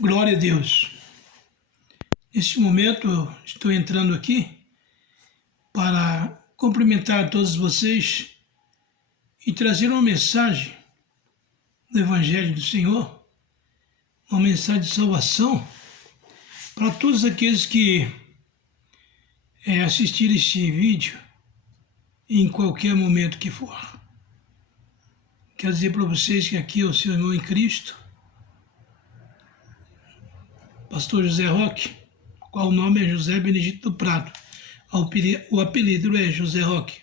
Glória a Deus. Neste momento eu estou entrando aqui para cumprimentar todos vocês e trazer uma mensagem do Evangelho do Senhor, uma mensagem de salvação para todos aqueles que assistirem este vídeo em qualquer momento que for. Quero dizer para vocês que aqui é o seu irmão em Cristo, Pastor José Roque, qual o nome é José Benedito do Prado. O apelido é José Roque.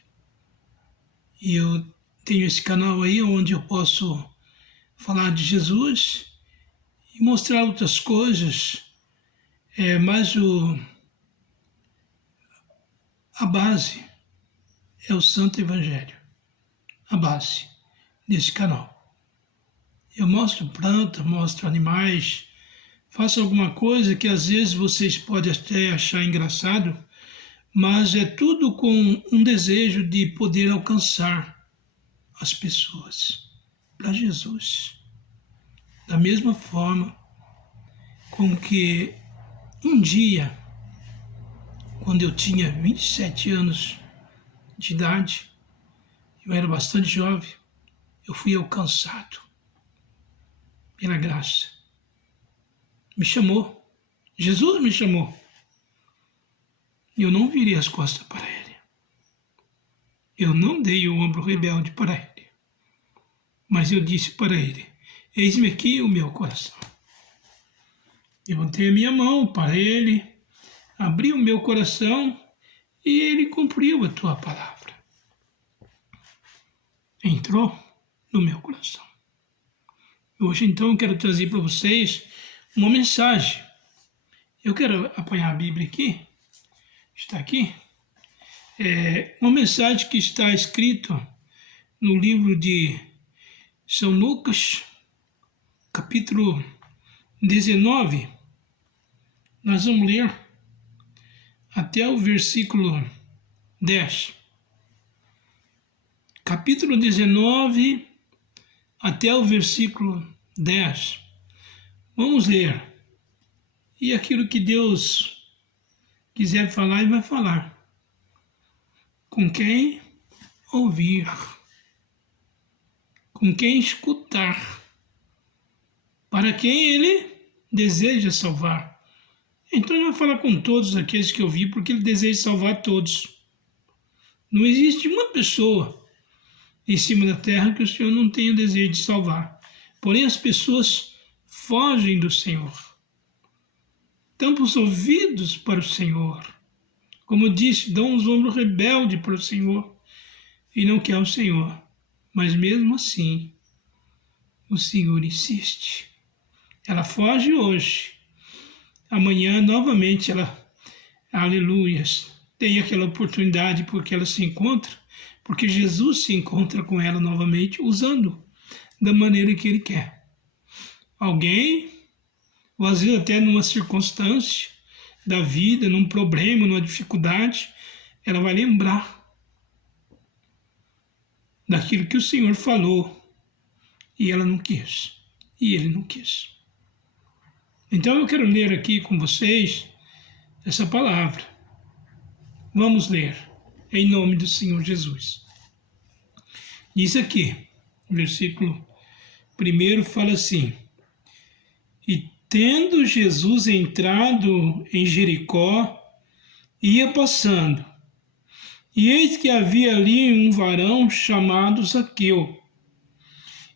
E eu tenho esse canal aí onde eu posso falar de Jesus e mostrar outras coisas, mas a base é o Santo Evangelho, a base desse canal. Eu mostro plantas, mostro animais, faço alguma coisa que às vezes vocês podem até achar engraçado, mas é tudo com um desejo de poder alcançar as pessoas para Jesus. Da mesma forma com que um dia, quando eu tinha 27 anos de idade, eu era bastante jovem, eu fui alcançado pela graça. Me chamou, Jesus me chamou. E eu não virei as costas para ele. Eu não dei o ombro rebelde para ele. Mas eu disse para ele: eis-me aqui o meu coração. Levantei a minha mão para ele, abri o meu coração e ele cumpriu a tua palavra. Entrou no meu coração. Hoje então eu quero trazer para vocês uma mensagem. Eu quero apanhar a Bíblia aqui. Está aqui. É uma mensagem que está escrito no livro de São Lucas, capítulo 19. Nós vamos ler até o versículo 10. Capítulo 19 até o versículo 10. Vamos ler. E aquilo que Deus quiser falar, Ele vai falar. Com quem ouvir. Com quem escutar. Para quem Ele deseja salvar. Então Ele vai falar com todos aqueles que ouvir, porque Ele deseja salvar todos. Não existe uma pessoa em cima da terra que o Senhor não tenha o desejo de salvar. Porém, as pessoas fogem do Senhor. Tampam os ouvidos para o Senhor. Como eu disse, dão os ombros rebeldes para o Senhor e não quer o Senhor. Mas mesmo assim, o Senhor insiste. Ela foge hoje. Amanhã, novamente, ela, aleluias, tem aquela oportunidade porque ela se encontra, porque Jesus se encontra com ela novamente, usando da maneira que Ele quer. Alguém, ou às vezes até numa circunstância da vida, num problema, numa dificuldade, ela vai lembrar daquilo que o Senhor falou e ela não quis, e Ele não quis. Então eu quero ler aqui com vocês essa palavra. Vamos ler, em nome do Senhor Jesus. Diz aqui, versículo 1 fala assim: e tendo Jesus entrado em Jericó, ia passando, e eis que havia ali um varão chamado Zaqueu,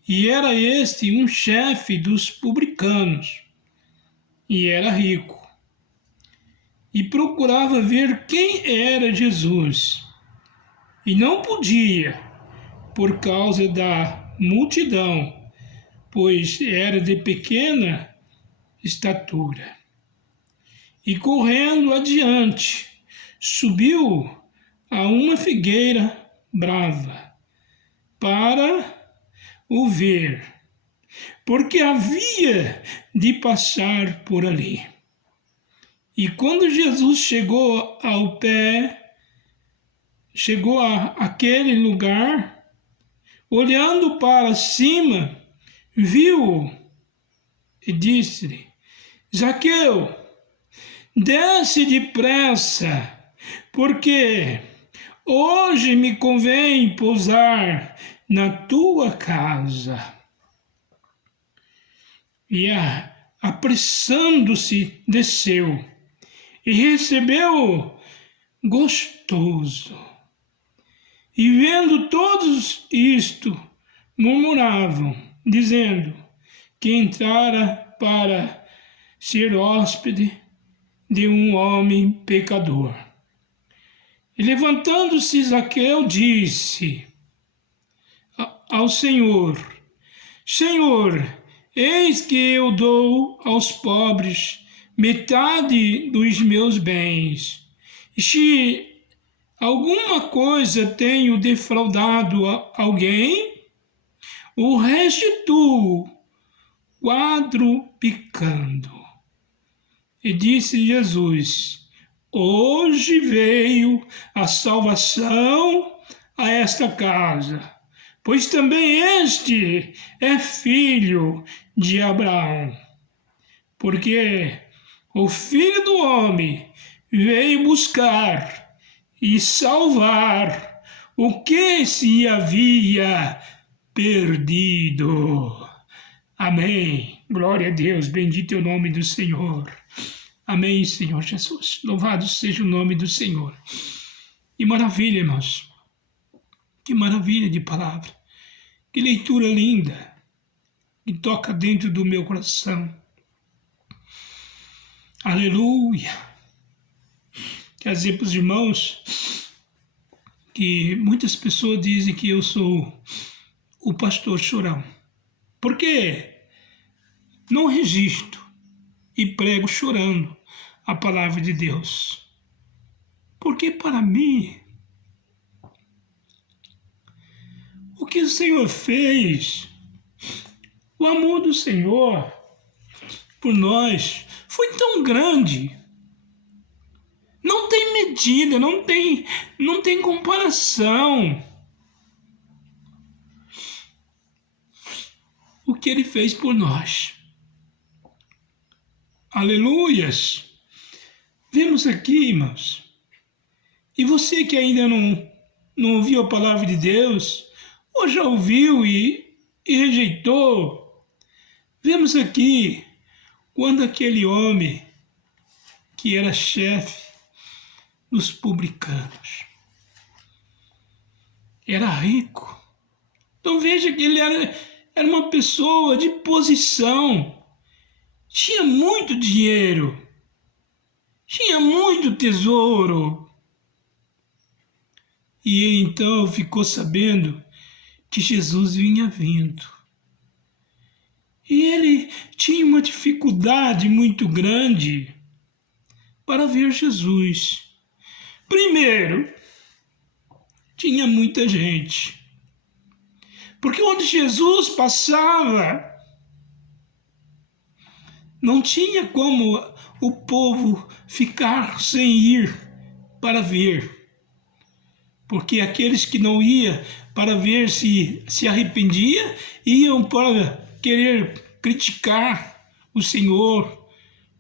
e era este um chefe dos publicanos, e era rico, e procurava ver quem era Jesus, e não podia, por causa da multidão, pois era de pequena estatura. E correndo adiante, subiu a uma figueira brava, para o ver, porque havia de passar por ali. E quando Jesus chegou àquele lugar, olhando para cima, viu-o e disse-lhe: Zaqueu, desce depressa, porque hoje me convém pousar na tua casa. E apressando-se, desceu e recebeu gostoso. E vendo todos isto, murmuravam, dizendo que entrara para ser hóspede de um homem pecador. E levantando-se Zaqueu, disse ao Senhor: Senhor, eis que eu dou aos pobres metade dos meus bens. E se alguma coisa tenho defraudado a alguém, o restituo quadruplicando. E disse Jesus: hoje veio a salvação a esta casa, pois também este é filho de Abraão. Porque o Filho do Homem veio buscar e salvar o que se havia perdido. Amém. Glória a Deus, bendito é o nome do Senhor. Amém, Senhor Jesus. Louvado seja o nome do Senhor. Que maravilha, irmãos. Que maravilha de palavra. Que leitura linda. Que toca dentro do meu coração. Aleluia. Quer dizer para os irmãos que muitas pessoas dizem que eu sou o pastor chorão. Por quê? Não resisto e prego chorando a palavra de Deus. Porque para mim, o que o Senhor fez, o amor do Senhor por nós foi tão grande. Não tem medida, não tem comparação. O que Ele fez por nós. Aleluias! Vemos aqui, irmãos. E você que ainda não ouviu a palavra de Deus, ou já ouviu e rejeitou, vemos aqui quando aquele homem que era chefe dos publicanos era rico. Então veja que ele era uma pessoa de posição, tinha muito dinheiro, tinha muito tesouro. E ele então ficou sabendo que Jesus vinha vindo. E ele tinha uma dificuldade muito grande para ver Jesus. Primeiro, tinha muita gente. Porque onde Jesus passava, não tinha como o povo ficar sem ir para ver. Porque aqueles que não iam para ver se arrependia, iam para querer criticar o Senhor,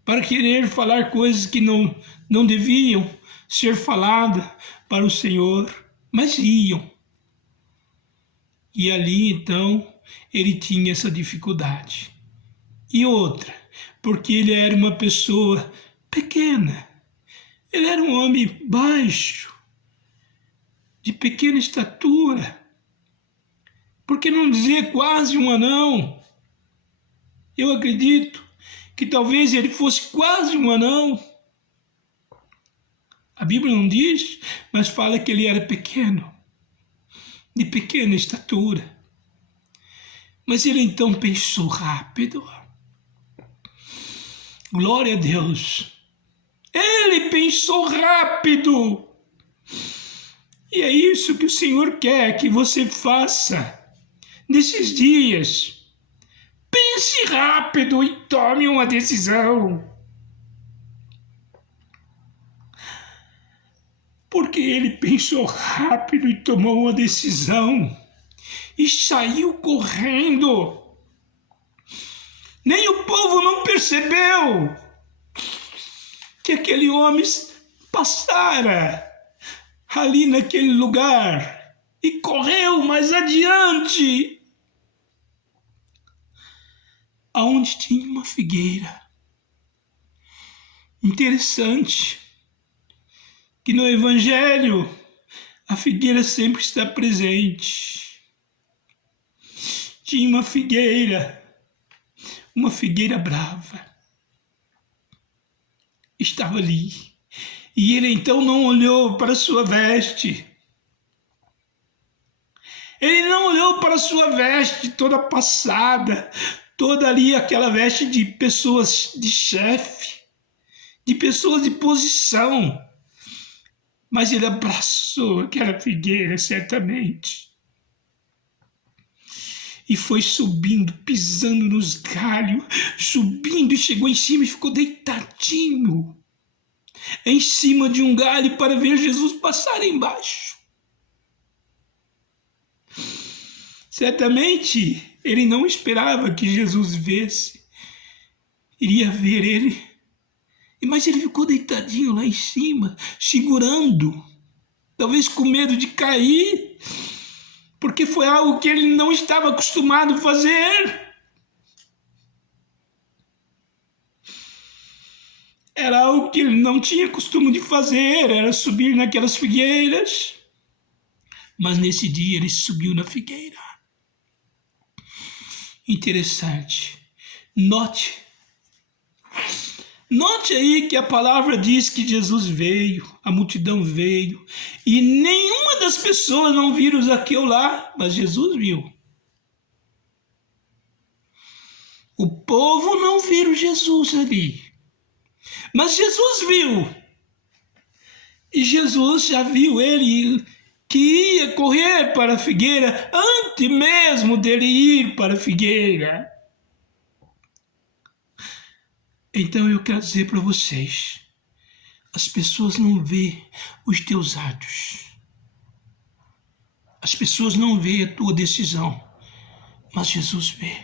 para querer falar coisas que não deviam ser faladas para o Senhor, mas iam. E ali, então, ele tinha essa dificuldade. E outra, porque ele era uma pessoa pequena. Ele era um homem baixo, de pequena estatura. Por que não dizer quase um anão? Eu acredito que talvez ele fosse quase um anão. A Bíblia não diz, mas fala que ele era pequeno, de pequena estatura. Mas ele então pensou rápido. Glória a Deus. Ele pensou rápido. E é isso que o Senhor quer que você faça nesses dias. Pense rápido e tome uma decisão. Porque ele pensou rápido e tomou uma decisão e saiu correndo. Nem o povo não percebeu. que aquele homem passara ali naquele lugar e correu mais adiante, aonde tinha uma figueira. Interessante que no Evangelho a figueira sempre está presente. Tinha uma figueira brava, estava ali. E ele então não olhou para sua veste. Ele não olhou para sua veste toda passada, toda ali aquela veste de pessoas de chefe, de pessoas de posição. Mas ele abraçou aquela figueira, certamente. E foi subindo, pisando nos galhos, subindo e chegou em cima e ficou deitadinho em cima de um galho para ver Jesus passar embaixo. Certamente ele não esperava que Jesus iria ver ele, mas ele ficou deitadinho lá em cima, segurando, talvez com medo de cair, porque foi algo que ele não estava acostumado a fazer. Era algo que ele não tinha costume de fazer, era subir naquelas figueiras. Mas nesse dia ele subiu na figueira. Interessante. Note aí que a palavra diz que Jesus veio, a multidão veio, e nenhuma das pessoas não viram Zaqueu lá, mas Jesus viu. O povo não viu Jesus ali, mas Jesus viu. E Jesus já viu ele que ia correr para a figueira antes mesmo dele ir para a figueira. Então eu quero dizer para vocês, as pessoas não veem os teus atos. As pessoas não veem a tua decisão, mas Jesus vê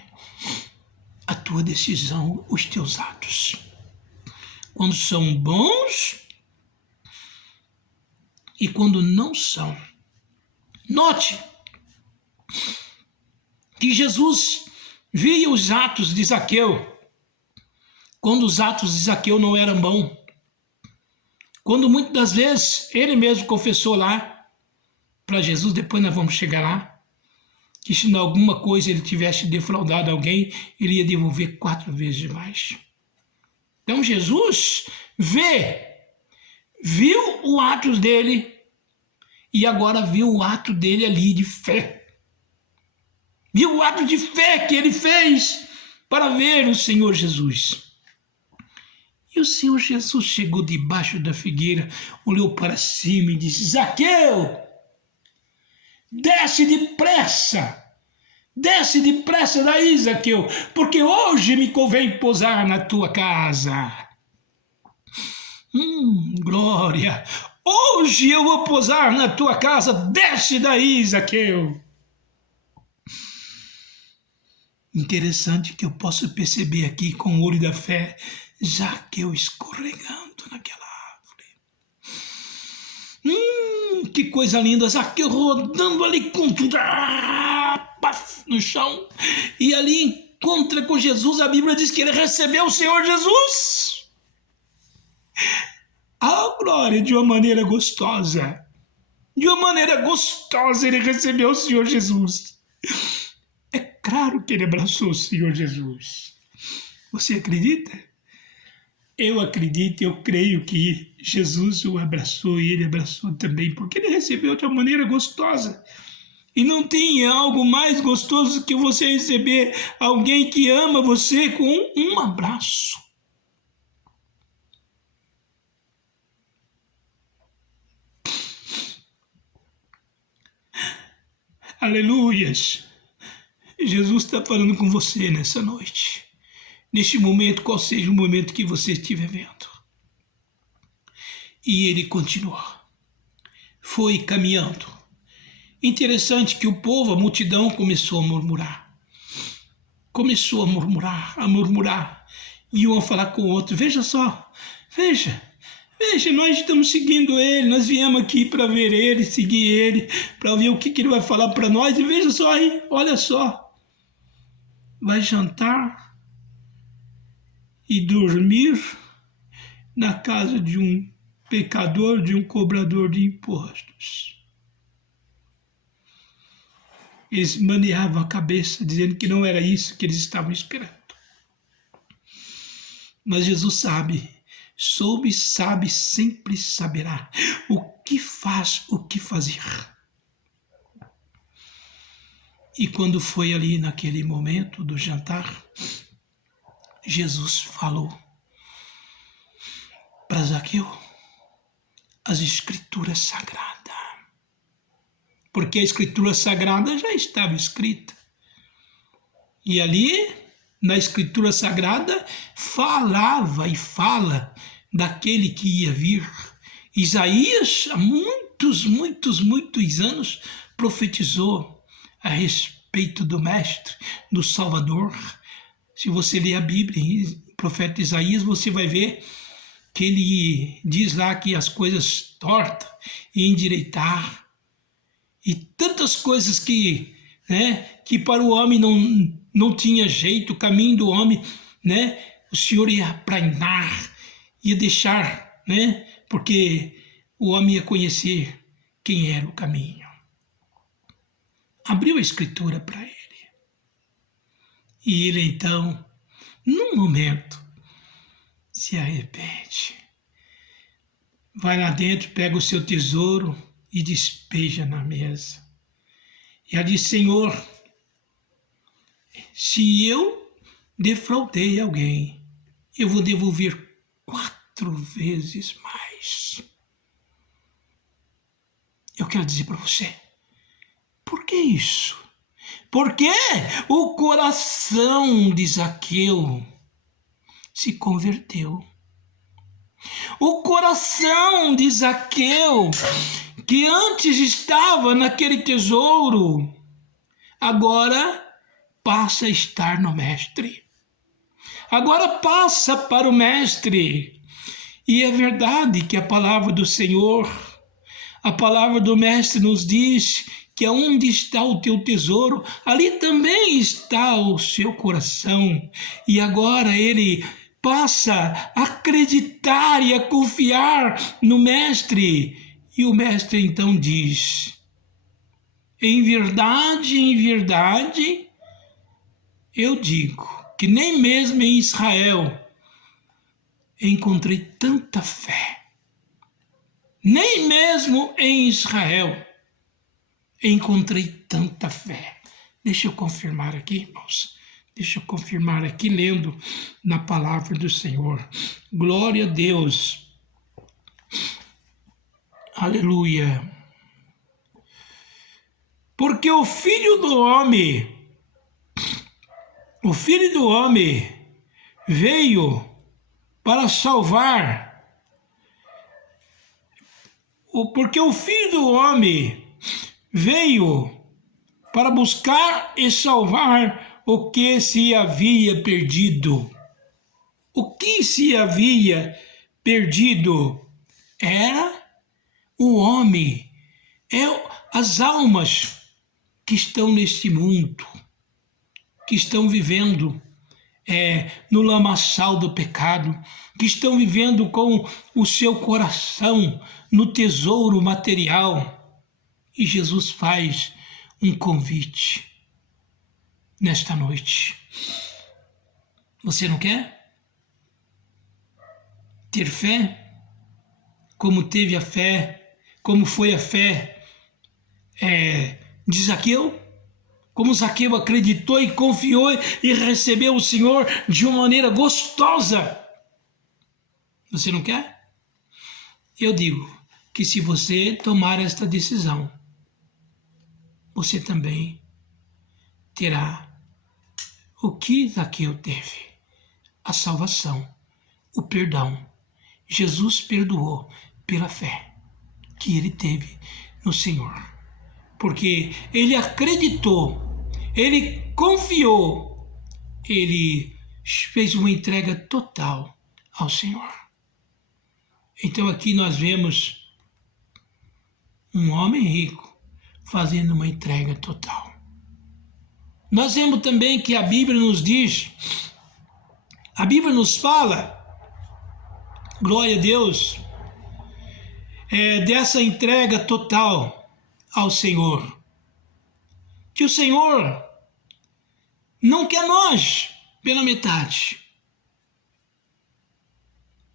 a tua decisão, os teus atos. Quando são bons e quando não são. Note que Jesus via os atos de Zaqueu, quando os atos de Zaqueu não eram bons. Quando muitas das vezes ele mesmo confessou lá para Jesus, depois nós vamos chegar lá, que se em alguma coisa ele tivesse defraudado alguém, ele ia devolver 4 vezes mais. Então Jesus viu o ato dele e agora viu o ato dele ali de fé. Viu o ato de fé que ele fez para ver o Senhor Jesus. E o Senhor Jesus chegou debaixo da figueira, olhou para cima e disse: Zaqueu, desce depressa daí, Zaqueu, porque hoje me convém pousar na tua casa. Glória! Hoje eu vou pousar na tua casa, desce daí, Zaqueu. Interessante que eu posso perceber aqui com o olho da fé, Zaqueu escorregando naquela árvore. Que coisa linda, Zaqueu rodando ali com tudo no chão. E ali encontra com Jesus, a Bíblia diz que ele recebeu o Senhor Jesus. Ah, glória, de uma maneira gostosa. De uma maneira gostosa ele recebeu o Senhor Jesus. É claro que ele abraçou o Senhor Jesus. Você acredita? Eu acredito, eu creio que Jesus o abraçou e ele abraçou também, porque ele recebeu de uma maneira gostosa. E não tem algo mais gostoso que você receber alguém que ama você com um abraço. Aleluias! Jesus está falando com você nessa noite. Neste momento, qual seja o momento que você estiver vendo. E ele continuou. Foi caminhando. Interessante que o povo, a multidão, começou a murmurar. Começou a murmurar. E um a falar com o outro. Veja só, veja. Veja, nós estamos seguindo ele, nós viemos aqui para ver ele, seguir ele, para ver o que ele vai falar para nós. E veja só aí, olha só. Vai jantar e dormir na casa de um pecador, de um cobrador de impostos. Eles maneavam a cabeça, dizendo que não era isso que eles estavam esperando. Mas Jesus soube, sabe, sempre saberá o que faz, o que fazer. E quando foi ali naquele momento do jantar, Jesus falou para Zaqueu as Escrituras Sagradas. Porque a Escritura Sagrada já estava escrita. E ali, na Escritura Sagrada, falava e fala daquele que ia vir. Isaías, há muitos anos, profetizou a respeito do Mestre, do Salvador. Se você ler a Bíblia, o profeta Isaías, você vai ver que ele diz lá que as coisas tortas e endireitar, e tantas coisas que para o homem não tinha jeito, o caminho do homem, o Senhor ia aplanar, ia deixar, porque o homem ia conhecer quem era o caminho. Abriu a Escritura para ele. E ele então, num momento, se arrepende. Vai lá dentro, pega o seu tesouro e despeja na mesa. E ela diz: Senhor, se eu defraudei alguém, eu vou devolver 4 vezes mais. Eu quero dizer para você, por que isso? Porque o coração de Zaqueu se converteu. O coração de Zaqueu, que antes estava naquele tesouro, agora passa a estar no Mestre. Agora passa para o Mestre. E é verdade que a palavra do Senhor, a palavra do Mestre nos diz que onde está o teu tesouro, ali também está o seu coração. E agora ele passa a acreditar e a confiar no Mestre. E o Mestre então diz: em verdade, eu digo que nem mesmo em Israel encontrei tanta fé. Nem mesmo em Israel encontrei tanta fé. Deixa eu confirmar aqui, irmãos. Deixa eu confirmar aqui, lendo na palavra do Senhor. Glória a Deus. Aleluia. Porque o Filho do Homem veio para salvar. Porque o Filho do Homem veio para buscar e salvar o que se havia perdido. O que se havia perdido era o homem, as almas que estão neste mundo, que estão vivendo no lamaçal do pecado, que estão vivendo com o seu coração no tesouro material. E Jesus faz um convite nesta noite. Você não quer ter fé? Como teve a fé, como foi a fé de Zaqueu? Como Zaqueu acreditou e confiou e recebeu o Senhor de uma maneira gostosa. Você não quer? Eu digo que se você tomar esta decisão, você também terá o que Zaqueu teve: a salvação, o perdão. Jesus perdoou pela fé que ele teve no Senhor. Porque ele acreditou, ele confiou, ele fez uma entrega total ao Senhor. Então aqui nós vemos um homem rico fazendo uma entrega total. Nós vemos também que a Bíblia nos diz, a Bíblia nos fala, glória a Deus, dessa entrega total ao Senhor. Que o Senhor não quer nós pela metade,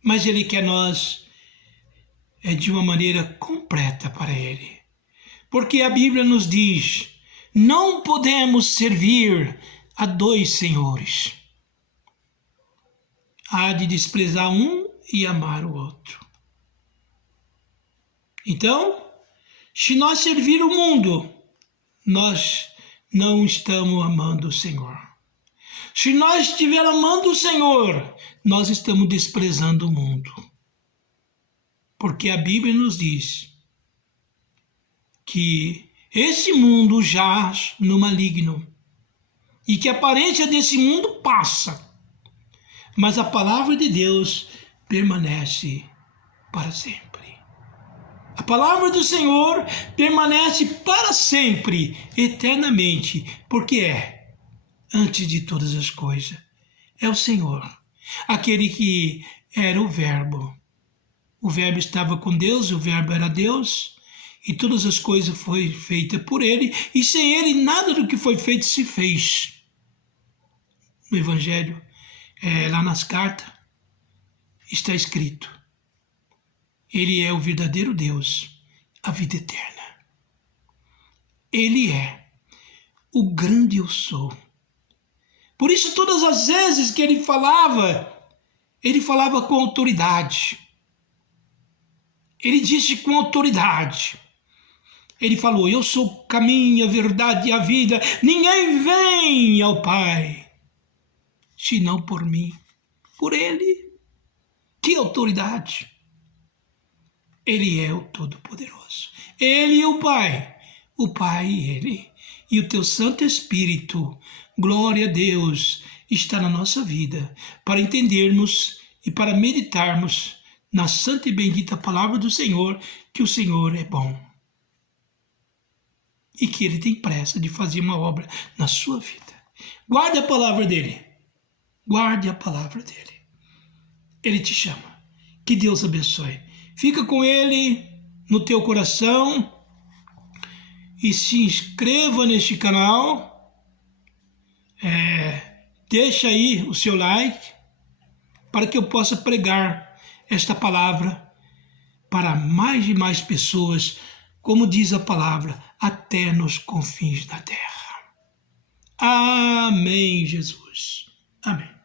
mas Ele quer nós de uma maneira completa para Ele. Porque a Bíblia nos diz, não podemos servir a dois senhores. Há de desprezar um e amar o outro. Então, se nós servir o mundo, nós não estamos amando o Senhor. Se nós estivermos amando o Senhor, nós estamos desprezando o mundo. Porque a Bíblia nos diz que esse mundo jaz no maligno e que a aparência desse mundo passa, mas a palavra de Deus permanece para sempre. A palavra do Senhor permanece para sempre, eternamente, porque antes de todas as coisas, é o Senhor, aquele que era o Verbo. O Verbo estava com Deus, o Verbo era Deus, e todas as coisas foram feitas por Ele, e sem Ele nada do que foi feito se fez. No Evangelho, lá nas cartas, está escrito: Ele é o verdadeiro Deus, a vida eterna. Ele é o grande eu sou. Por isso, todas as vezes que ele falava com autoridade. Ele disse com autoridade. Ele falou: eu sou o caminho, a verdade e a vida. Ninguém vem ao Pai, senão por mim. Por Ele. Que autoridade! Ele é o Todo-Poderoso. Ele e o Pai e Ele. E o Teu Santo Espírito, glória a Deus, está na nossa vida, para entendermos e para meditarmos na santa e bendita palavra do Senhor, que o Senhor é bom. E que Ele tem pressa de fazer uma obra na sua vida. Guarde a palavra dEle. Guarde a palavra dEle. Ele te chama. Que Deus abençoe. Fica com Ele no teu coração e se inscreva neste canal. Deixa aí o seu like para que eu possa pregar esta palavra para mais e mais pessoas, como diz a palavra, até nos confins da terra. Amém, Jesus. Amém.